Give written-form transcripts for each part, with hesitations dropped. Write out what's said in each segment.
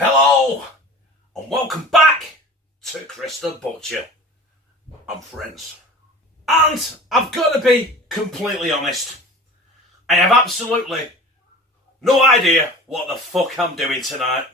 Hello and welcome back to Chris the Butcher and friends. And I've got to be completely honest, I have absolutely no idea what the fuck I'm doing tonight.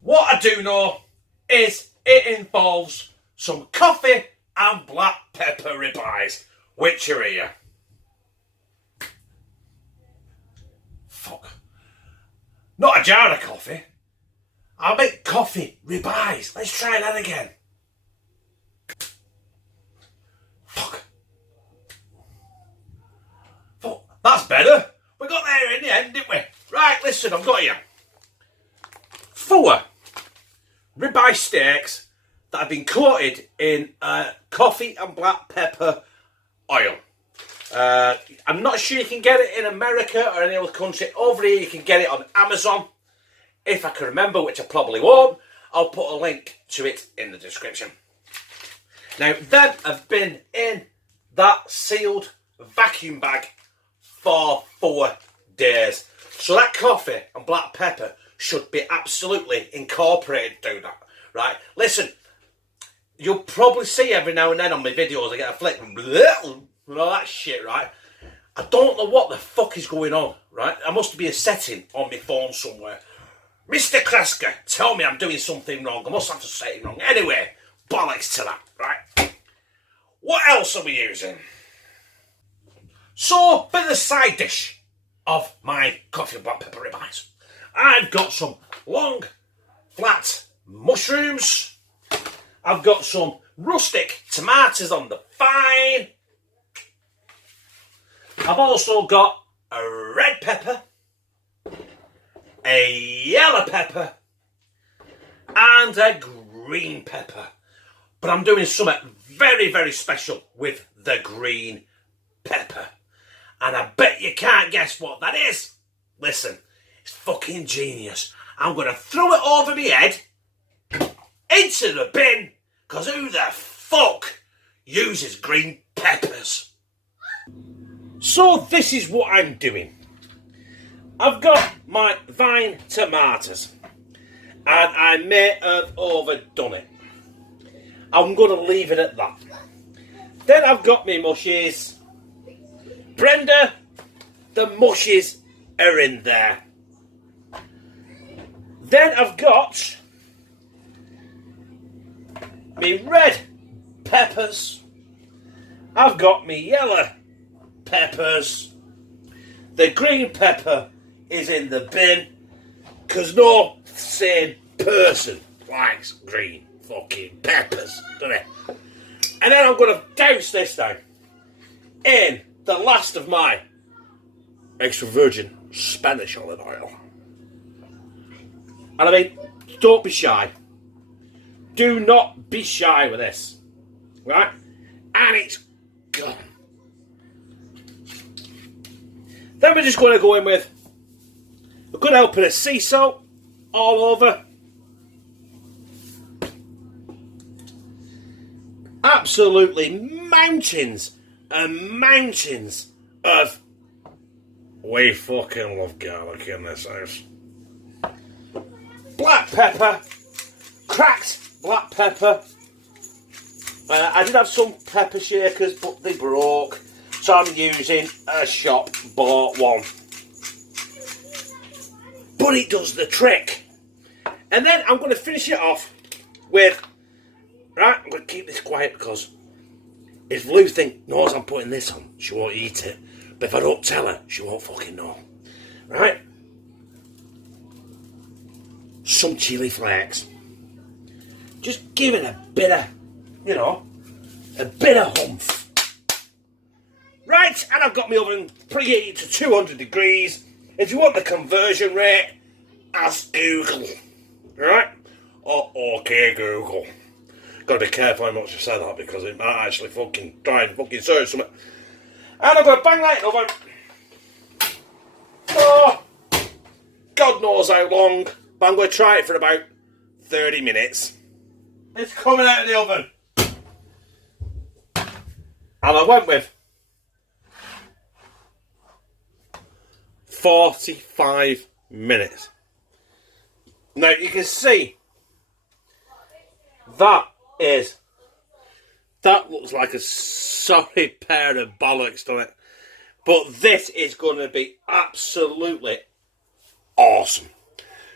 What I do know is it involves some coffee and black pepper ribeyes, which are here. Fuck. Not a jar of coffee. I'll make coffee ribeyes. Let's try that again. Fuck. Fuck. That's better. We got there in the end, didn't we? Right, listen, I've got you 4 ribeye steaks that have been coated in coffee and black pepper oil. I'm not sure you can get it in America or any other country. Over here you can get it on Amazon. If I can remember, which I probably won't, I'll put a link to it in the description. Now, them have been in that sealed vacuum bag for 4 days. So that coffee and black pepper should be absolutely incorporated to that, right? Listen, you'll probably see every now and then on my videos I get a flick and all that shit, right? I don't know what the fuck is going on, right? There must be a setting on my phone somewhere. Mr. Kreska, tell me I'm doing something wrong. I must have to say it wrong. Anyway, bollocks to that, right? What else are we using? So, for the side dish of my coffee and black pepper ribeyes, I've got some long, flat mushrooms. I've got some rustic tomatoes on the vine. I've also got a red pepper, a yellow pepper, and a green pepper. But I'm doing something very, very special with the green pepper. And I bet you can't guess what that is. Listen. It's fucking genius. I'm going to throw it over my head into the bin, because who the fuck uses green peppers? So this is what I'm doing. I've got my vine tomatoes and I may have overdone it. I'm going to leave it at that. Then I've got my mushies. Brenda, the mushies are in there. Then I've got me red peppers. I've got me yellow peppers. The green pepper is in the bin, because no sane person likes green fucking peppers, does it? And then I'm going to douse this down in the last of my extra virgin Spanish olive oil. And I mean, don't be shy. Do not be shy with this. Right? And it's gone. Then we're just going to go in with a good helping of sea salt all over. Absolutely mountains and mountains of... We fucking love garlic in this house. Black pepper, cracked black pepper. I did have some pepper shakers, but they broke, so I'm using a shop bought one. But it does the trick. And then I'm going to finish it off with, right, I'm going to keep this quiet because if Lou knows I'm putting this on, she won't eat it. But if I don't tell her, she won't fucking know. Right? Some chilli flakes. Just give it a bit of, a bit of humph. Right, and I've got my oven preheated to 200 degrees If you want the conversion rate, ask Google. Right? Or okay Google. Gotta be careful how much I say that because it might actually fucking try and fucking search something. And I'm gonna bang that in the oven. Oh, God knows how long, but I'm gonna try it for about 30 minutes. It's coming out of the oven. And I went with 45 minutes. Now you can see that looks like a sorry pair of bollocks, doesn't it? But this is going to be absolutely awesome.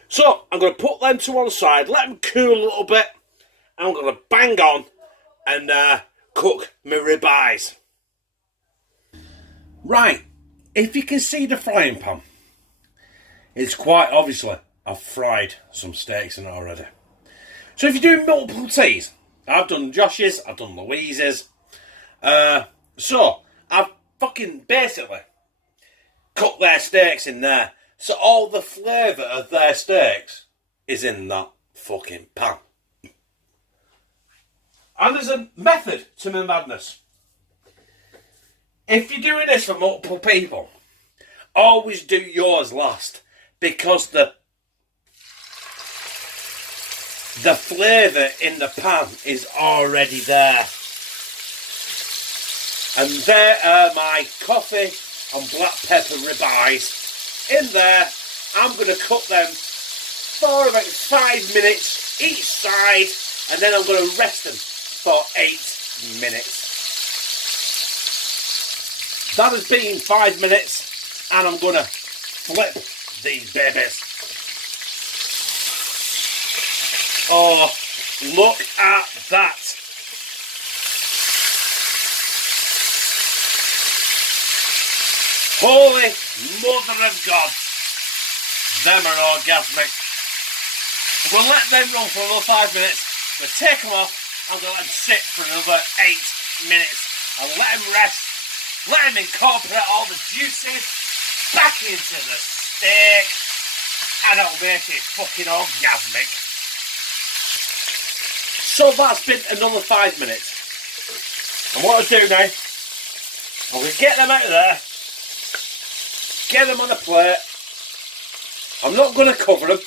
So I'm going to put them to one side, let them cool a little bit, and I'm going to bang on and cook my ribeyes. Right, if you can see the frying pan, it's quite obviously I've fried some steaks in it already. So if you're doing multiple teas, I've done Josh's, I've done Louise's. So I've fucking basically cooked their steaks in there. So all the flavour of their steaks is in that fucking pan. And there's a method to my madness. If you're doing this for multiple people, always do yours last because the flavour in the pan is already there. And there are my coffee and black pepper ribeyes in there. I'm going to cook them for about 5 minutes each side, and then I'm going to rest them for 8 minutes. That has been 5 minutes, and I'm going to flip these babies. Oh, look at that. Holy Mother of God. Them are orgasmic. I'm going to let them run for another 5 minutes. I'm going to take them off. I'm going to let them sit for another 8 minutes. I'll let them rest. Let them incorporate all the juices back into the steak. And it'll make it fucking orgasmic. So that's been another 5 minutes. And what I'll do now, I'm going to get them out of there. Get them on a plate. I'm not going to cover them.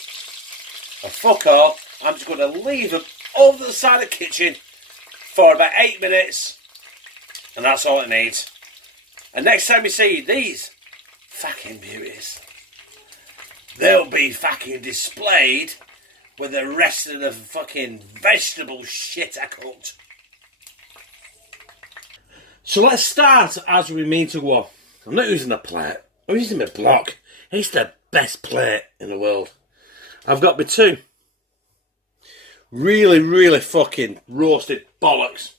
And fuck all. I'm just going to leave them over the side of the kitchen for about 8 minutes. And that's all it needs. And next time you see these fucking beauties, they'll be fucking displayed with the rest of the fucking vegetable shit I cooked. So let's start as we mean to go. I'm not using a plate. I'm using my block. It's the best plate in the world. I've got my two really fucking roasted bollocks.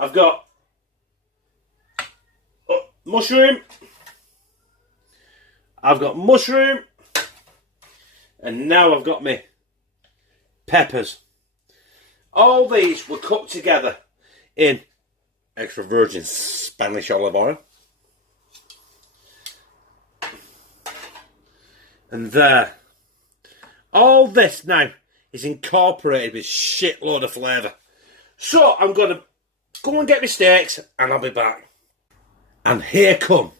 I've got mushroom. I've got mushroom. And now I've got my peppers. All these were cooked together in extra virgin Spanish olive oil. And there. All this now is incorporated with shitload of flavour. So I'm going to go and get my steaks and I'll be back. And here come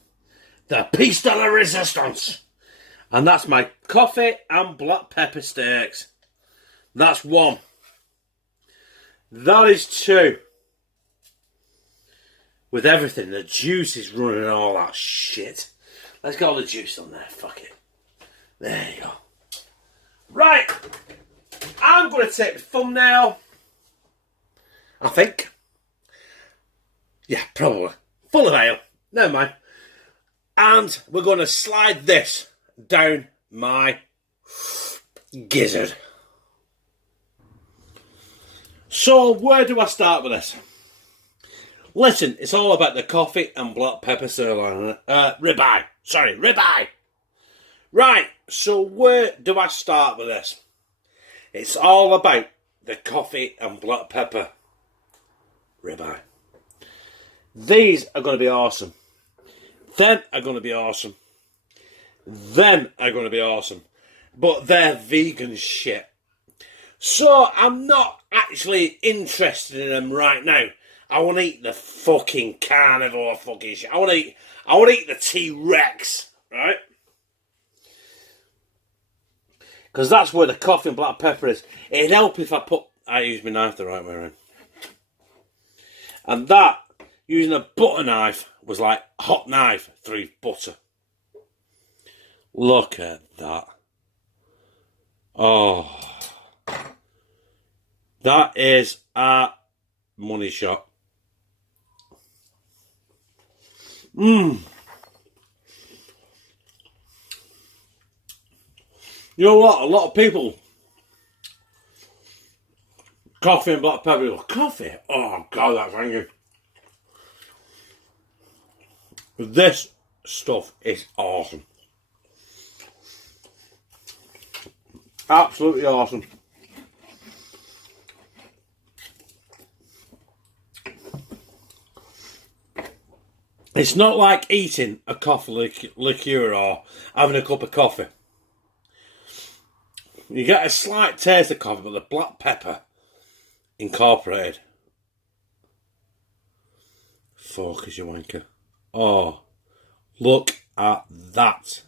the piece de la resistance. And that's my coffee and black pepper steaks. That's one. That is two. With everything, the juice is running and all that shit. Let's get all the juice on there, fuck it. There you go. Right. I'm going to take the thumbnail. I think. Yeah, probably. Full of ale. Never mind. And we're going to slide this down my gizzard. So where do I start with this? Listen, it's all about the coffee and black pepper sirloin. Ribeye. Sorry, ribeye. Right, so where do I start with this? It's all about the coffee and black pepper ribeye. These are going to be awesome. Them are going to be awesome. them are going to be awesome. But they're vegan shit. So I'm not actually interested in them right now. I want to eat the fucking carnivore fucking shit. I want to eat the T-Rex, right? Because that's where the coffee and black pepper is. It'd help if I use my knife the right way around. And that, using a butter knife, was like a hot knife through butter. Look at that. Oh. That is a money shot. Mmm. You know what? A lot of people, coffee and black pepper. Coffee? Oh, God, that's angry. This stuff is awesome. Absolutely awesome. It's not like eating a coffee liqueur or having a cup of coffee. You get a slight taste of coffee, but the black pepper incorporated. Focus, you wanker. Oh, look at that.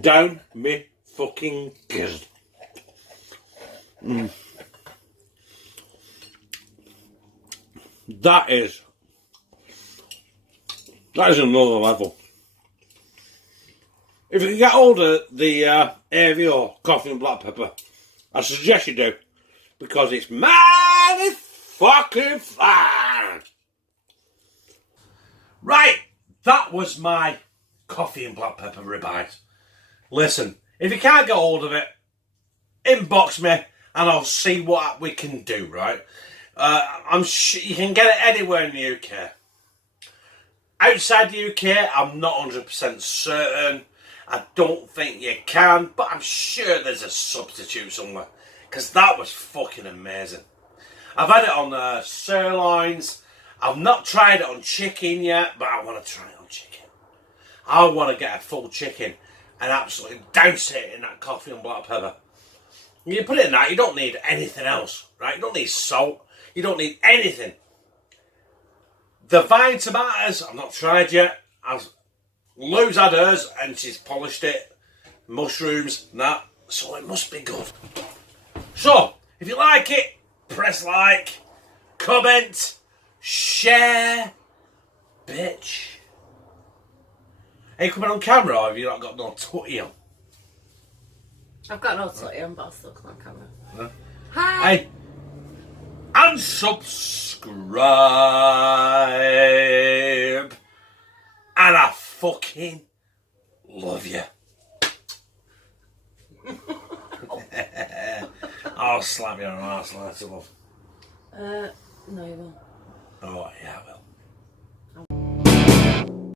Down me fucking gizzard. That is another level. If you can get hold of the AVO coffee and black pepper, I suggest you do, because it's mighty fucking fine. Right, that was my coffee and black pepper ribeyes. Listen, if you can't get hold of it, inbox me and I'll see what we can do, right? I'm sure you can get it anywhere in the UK. Outside the UK, I'm not 100% certain. I don't think you can, but I'm sure there's a substitute somewhere. Because that was fucking amazing. I've had it on sirloins. I've not tried it on chicken yet, but I want to try it on chicken. I want to get a full chicken and absolutely douse it in that coffee and black pepper. You put it in that, you don't need anything else, right? You don't need salt. You don't need anything. The vine tomatoes, I've not tried yet. Lou's had hers and she's polished it. Mushrooms and that. So it must be good. So, if you like it, press like, comment, share, bitch. Are you coming on camera or have you not got no tutty on? I've got no tutty on, but I'll still come on camera. Huh? Hi! Hey. And subscribe. And I fucking love you. I'll slap you on an arse, lads. No, you won't. Oh, yeah, I will.